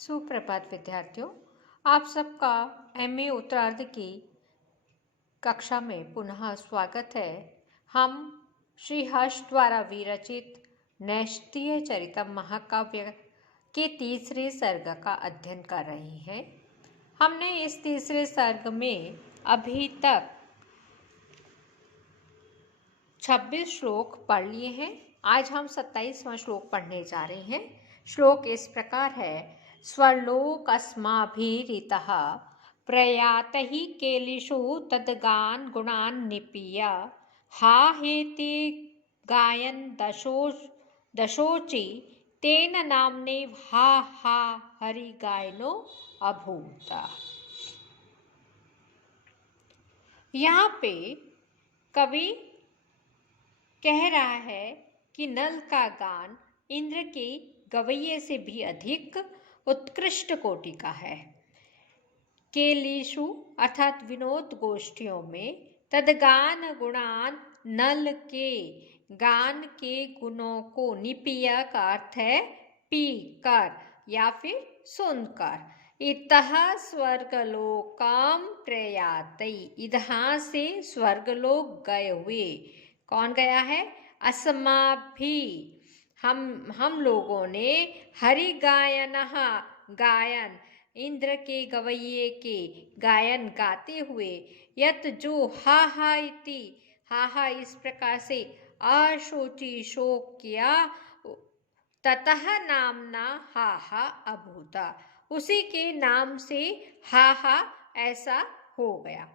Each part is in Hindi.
सुप्रभात विद्यार्थियों, आप सबका एमए उत्तरार्ध की कक्षा में पुनः स्वागत है। हम श्री हर्ष द्वारा विरचित नैष्ठीय चरितम महाकाव्य के तीसरे सर्ग का अध्ययन कर रहे हैं। हमने इस तीसरे सर्ग में अभी तक 26 श्लोक पढ़ लिए हैं। आज हम 27वां श्लोक पढ़ने जा रहे हैं। श्लोक इस प्रकार है। स्वर्लोकस्माभिरितः प्रयातहि केलिषु तद्गान् गुणान् निपीय हा हेति गायन् दशोचि तेन नाम्ने हा हा हरिगायनो अभूत। यहाँ पे कवि कह रहा है कि नल का गान इंद्र के गवैये से भी अधिक उत्कृष्ट कोटि का है। केलिषु अर्थात विनोद गोष्ठियों में तदगान गुणान नल के गान के गुणों को निपीय का अर्थ है पी कर या फिर सुनकर। इतः स्वर्गलोकम प्रयातई, इधर से स्वर्गलोक गए हुए। कौन गया है? अस्माभि, हम लोगों ने हरि गायन इंद्र के गवैये के गायन गाते हुए यत जो हा हा इति हा इस प्रकार से अशोची शोक किया ततः नामना हा हा अभूता, उसी के नाम से हा ऐसा हो गया।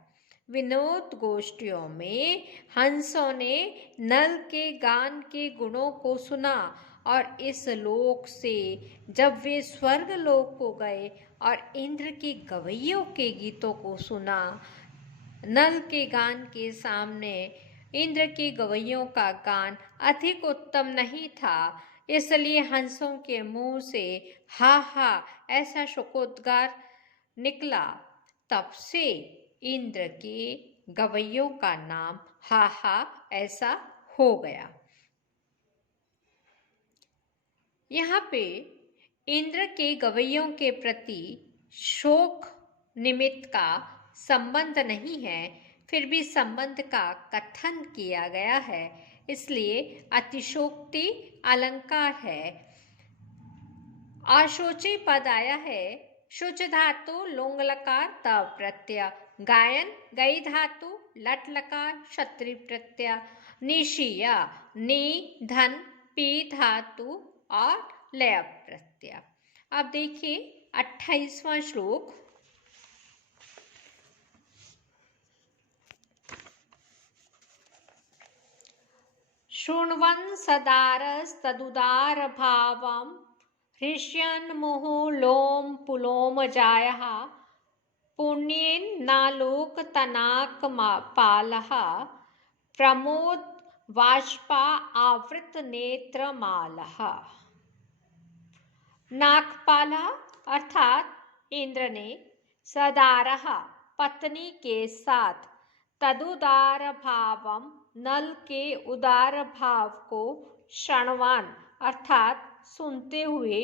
विनोद गोष्ठियों में हंसों ने नल के गान के गुणों को सुना और इस लोक से जब वे स्वर्ग लोक को गए और इंद्र के गवैयों के गीतों को सुना, नल के गान के सामने इंद्र के गवैयों का गान अधिक उत्तम नहीं था, इसलिए हंसों के मुंह से हा ऐसा शोकोद्गार निकला। तब से इंद्र के गवैयों का नाम हा ऐसा हो गया। यहाँ पे इंद्र के गवैयों के प्रति शोक निमित्त का संबंध नहीं है, फिर भी संबंध का कथन किया गया है, इसलिए अतिशोक्ति अलंकार है। अशोची पद आया है। शुच धातु लोंग लकार त प्रत्यय, गायन गई धातु लट लकार क्षत्रि प्रत्यय, निशीय नि धन पी धातु और लय प्रत्यय। अब देखिए 28वां श्लोक। शृण्वन् सदारस्तदुदार भावम् हृष्यन् मुहुः लोम पुलोम जायः पुण्येन नालोक तनाक पालः प्रमोद वाष्पा आवृत नेत्र मालः। नागपालः अर्थात इंद्र ने सदारः पत्नी के साथ तदुदार भावम नल के उदार भाव को क्षणवान अर्थात सुनते हुए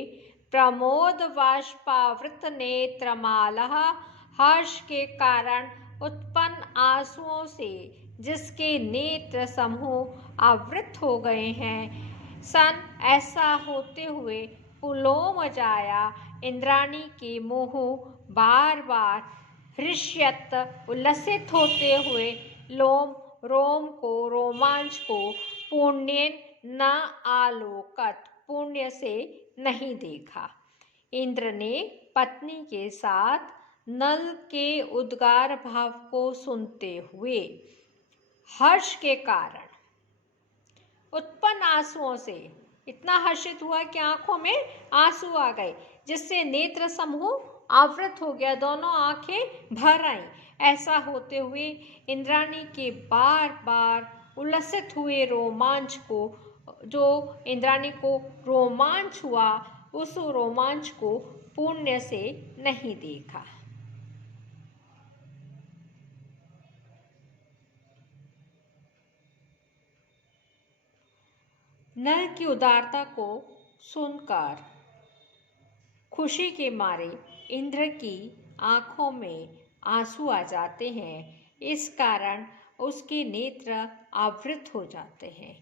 प्रमोद वाष्पावृत नेत्रमालः हर्ष के कारण उत्पन्न आंसुओं से जिसके नेत्र समूह आवृत हो गए हैं, सन ऐसा होते हुए पुलोम जाया इंद्राणी के मुँह बार बार हृष्यत उल्लसित होते हुए लोम रोम को रोमांच को पुण्य न आलोकत पुण्य से नहीं देखा। इंद्र ने पत्नी के साथ नल के उद्गार भाव को सुनते हुए हर्ष के कारण उत्पन्न आंसुओं से इतना हर्षित हुआ कि आंखों में आंसू आ गए, जिससे नेत्र समूह आवृत हो गया, दोनों आंखें भर आईं। ऐसा होते हुए इंद्राणी के बार बार उल्लसित हुए रोमांच को, जो इंद्राणी को रोमांच हुआ, उस रोमांच को पुण्य से नहीं देखा। नल की उदारता को सुनकर खुशी के मारे इंद्र की आंखों में आंसू आ जाते हैं। इस कारण उसके नेत्र आवृत हो जाते हैं।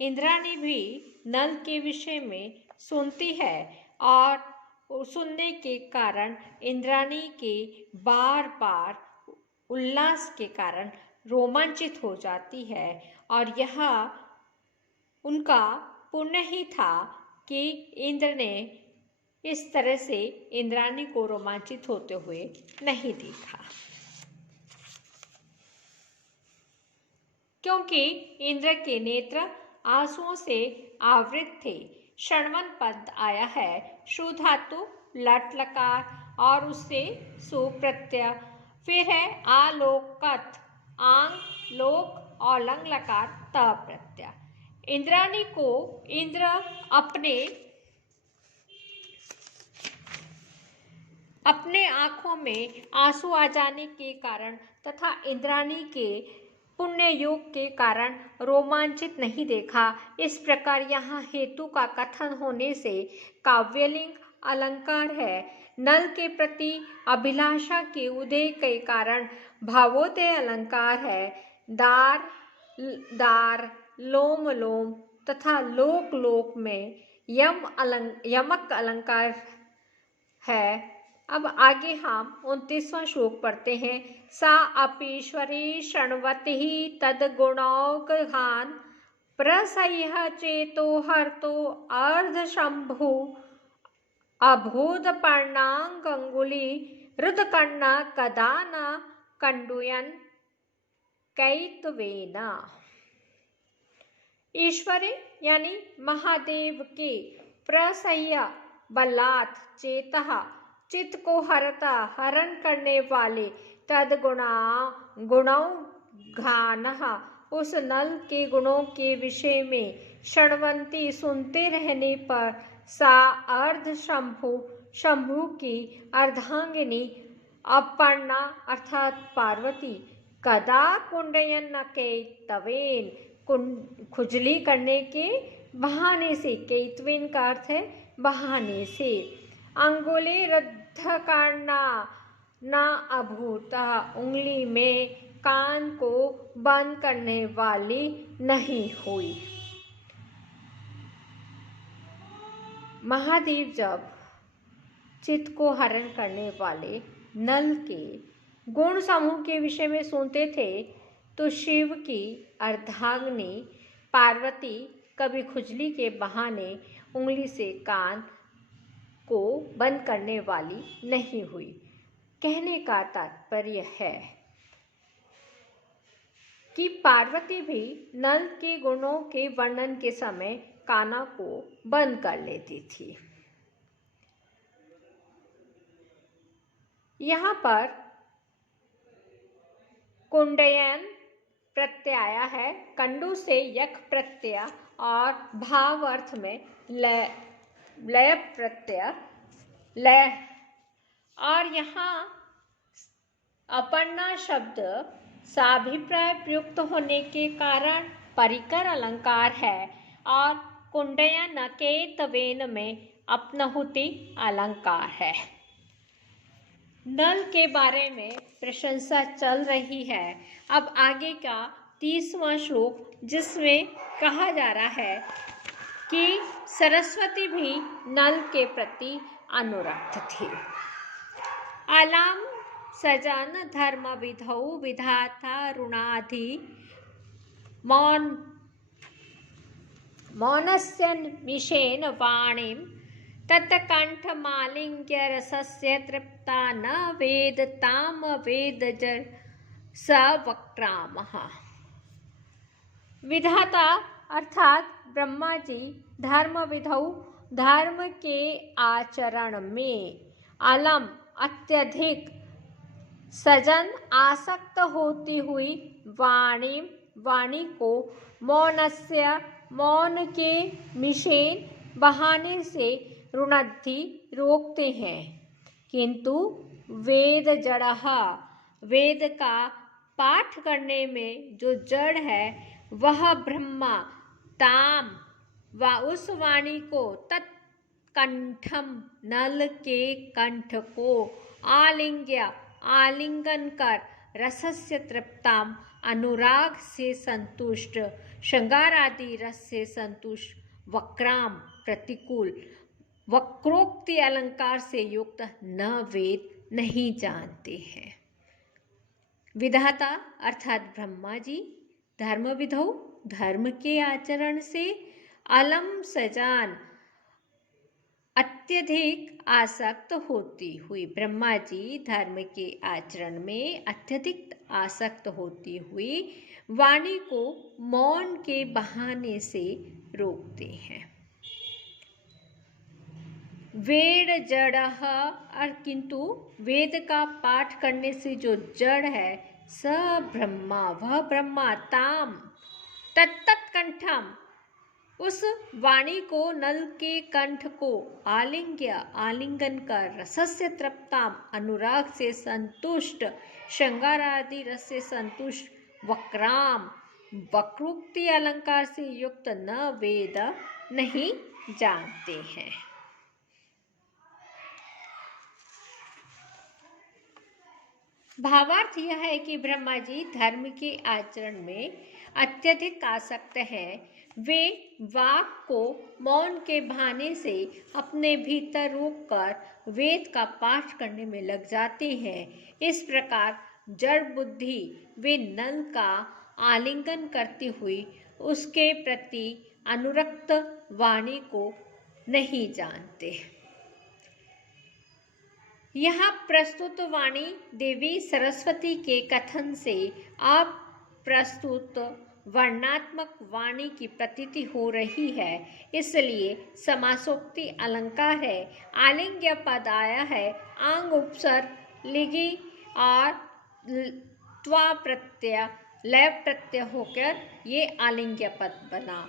इंद्राणी भी नल के विषय में सुनती है और सुनने के कारण इंद्राणी के बार बार उल्लास के कारण रोमांचित हो जाती है और यह उनका पुण्य ही था कि इंद्र ने इस तरह से इंद्राणी को रोमांचित होते हुए नहीं देखा, क्योंकि इंद्र के नेत्र आंसुओं से आवृत थे। षणवन पद आया है शु धातु लट लकार और उससे सु प्रत्यय, फिर है आलोकत आंग लोक और लंग लकार त प्रत्यय। इंद्राणी को इंद्र अपने आंखों में आंसू आ जाने के कारण तथा इंद्राणी के पुण्य योग के कारण रोमांचित नहीं देखा। इस प्रकार यहाँ हेतु का कथन होने से काव्यलिंग अलंकार है। नल के प्रति अभिलाषा के उदय के कारण भावोदय अलंकार है। दार दार लोम लोम तथा लोक लोक में यमक अलंकार है। अब आगे हम 29वां श्लोक पढ़ते हैं। सा अपीश्वरी शृण्वति तद्गुणौघान् प्रसह्य चेतो हर्तो अर्धशंभु अभूतपर्णांगुली रुदकर्णा कदा न कंडुयन् कैतवेन। ईश्वरी यानी महादेव के प्रसह्य बलात् चेतः चित्त को हरता हरण करने वाले गुणौघानः उस नल के गुणों के विषय में शृण्वन्ति सुनते रहने पर सा शंभु की अर्धांगिनी अपर्णा अर्थात पार्वती कदा कुंडयन कैतवेन खुजली करने के बहाने से, कैतवेन का अर्थ है बहाने से, अंगुली रुद्धकर्णा न अभूता उंगली में कान को बंद करने वाली नहीं हुई। महादेव जब चित्त को हरण करने वाले नल के गुण समूह के विषय में सुनते थे तो शिव की अर्धांगिनी पार्वती कभी खुजली के बहाने उंगली से कान को बंद करने वाली नहीं हुई। कहने का तात्पर्य है कि पार्वती भी नल के गुणों के वर्णन के समय कानों को बंद कर लेती थी। यहाँ पर कुंडयन प्रत्यय आया है, कंडू से यक प्रत्यय और भाव अर्थ में लय प्रत्यय लय, और यहाँ अपर्णा शब्द साभिप्राय प्रयुक्त होने के कारण परिकर अलंकार है और कुंडयन कैतवेन में अपनहुति अलंकार है। नल के बारे में प्रशंसा चल रही है। अब आगे का 30वां श्लोक जिसमें कहा जा रहा है कि सरस्वती भी नल के प्रति अनुरक्त थी। अलम सजन धर्म विधौ विधाता ऋणाधि मौनस्य मिशेन वाणीं तत्कंठ मालिंग्य रसस्य तृप्ता न वेद ताम वेद जर स वक्रामः। विधाता अर्थात ब्रह्मा जी धर्म विधौ धर्म के आचरण में, अलम अत्यधिक, सजन आसक्त होती हुई, वाणी को, मौनस्य मौन के, मिशेन बहाने से, ऋणद्धि रोकते हैं, किंतु वेद जड़ः वेद का पाठ करने में जो जड़ है वह ब्रह्मा ताम व उस वाणी को कंठम, नल के कंठ को, आलिंग्य, आलिंगन कर, रसस्य तृप्ताम, अनुराग से संतुष्ट, श्रृंगार आदि रस से संतुष्ट, वक्राम, प्रतिकूल, वक्रोक्ति अलंकार से युक्त न वेद नहीं जानते हैं। विधाता अर्थात ब्रह्मा जी धर्मविधौ, धर्म के आचरण से, अलम सजान, अत्यधिक आसक्त होती हुई, ब्रह्मा जी धर्म के आचरण में अत्यधिक आसक्त होती हुई वाणी को मौन के बहाने से रोकते हैं। वेद जड़, और किंतु वेद का पाठ करने से जो जड़ है, स ब्रह्मा, वह ब्रह्मा, ताम, तत्त कंठम, उस वाणी को, नल के कंठ को, आलिंग्य, आलिंगन कर, रसस्य तृप्ताम, अनुराग से संतुष्ट, श्रृंगार आदि रस से संतुष्ट, वक्राम, वक्रोक्ति अलंकार से युक्त न वेद नहीं जानते हैं। भावार्थ यह है कि ब्रह्मा जी धर्म के आचरण में अत्यधिक आसक्त है। वे वाक को मौन के बहाने से अपने भीतर रोककर वेद का पाठ करने में लग जाते हैं। इस प्रकार जड़ बुद्धि वे नल का आलिंगन करती हुई उसके प्रति अनुरक्त वाणी को नहीं जानते। यहाँ प्रस्तुत वाणी देवी सरस्वती के कथन से अब प्रस्तुत वर्णात्मक वाणी की प्रतीति हो रही है, इसलिए समासोक्ति अलंकार है। आलिंग्य पद आया है, आंग उपसर्ग लिगि और त्वा प्रत्यय लय प्रत्यय होकर ये आलिंग्य पद बना।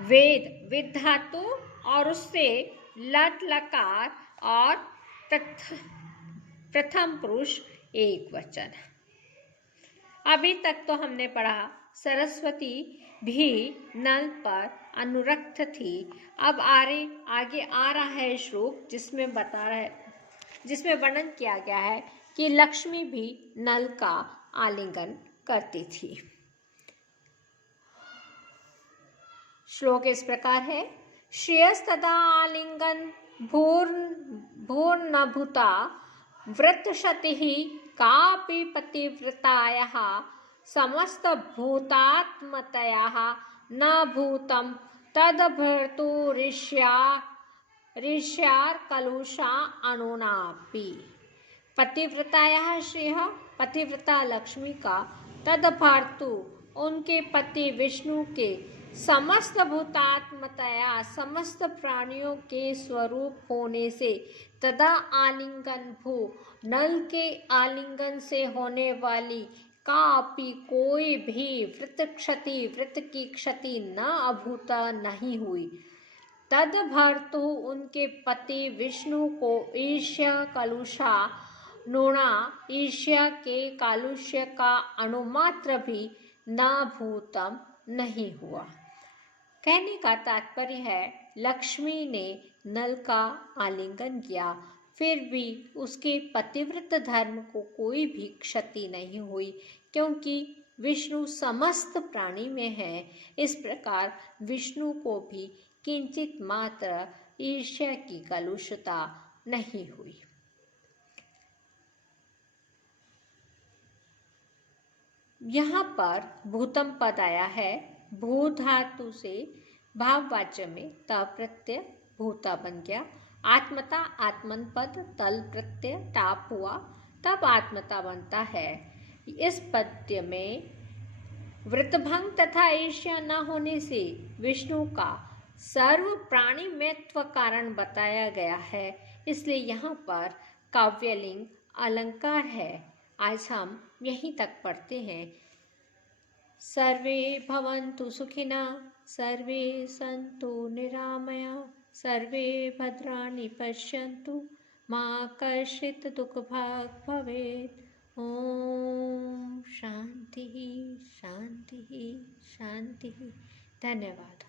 वेद, विद धातु और उससे लट लकार और प्रथम पुरुष एक वचन। अभी तक तो हमने पढ़ा सरस्वती भी नल पर अनुरक्त थी। अब आगे आ रहा है श्लोक जिसमें वर्णन किया गया है कि लक्ष्मी भी नल का आलिंगन करती थी। श्लोक इस प्रकार है, श्रेयस्तदा आलिंगन भूर्नभूता वृत्तशतिः कापि पतिव्रतायाः समस्त भूतात्मतयाः न भूतं तद्भर्तुरिष्यार कलुषा अणुनापि। पतिव्रतायाः श्रेयः, पतिव्रता लक्ष्मी का, तद्भर्तु उनके पति विष्णु के, समस्त भूतात्मतया समस्त प्राणियों के स्वरूप होने से, तदा आलिंगन भू नल के आलिंगन से होने वाली, कापि कोई भी वृत्त की क्षति न अभूता नहीं हुई, तद्भर्तु उनके पति विष्णु को ईर्ष्या कलुषा नूणा ईर्ष्या के कालुष्य का अणुमात्र भी न भूतम नहीं हुआ। कहने का तात्पर्य है, लक्ष्मी ने नल का आलिंगन किया, फिर भी उसके पतिव्रत धर्म को कोई भी क्षति नहीं हुई, क्योंकि विष्णु समस्त प्राणी में है। इस प्रकार विष्णु को भी किंचित मात्र ईर्ष्या की कलुषता नहीं हुई। यहाँ पर भूतम पद आया है, भू धातु से भाववाच्य में त प्रत्यय भूता बन गया। आत्मता आत्मन पद तल प्रत्यय टाप हुआ, तब आत्मता बनता है। इस पद्य में वृतभंग तथा ईर्ष्या न होने से विष्णु का सर्व प्राणी महत्व कारण बताया गया है, इसलिए यहाँ पर काव्यलिंग अलंकार है। आज हम यहीं तक पढ़ते हैं। सर्वे भवन्तु सुखिनः, सर्वे सन्तु निरामया, सर्वे भद्राणि पश्यन्तु, मा कश्चित् दुःखभाग् भवेत्। ओम शांति शांति शांति। धन्यवाद।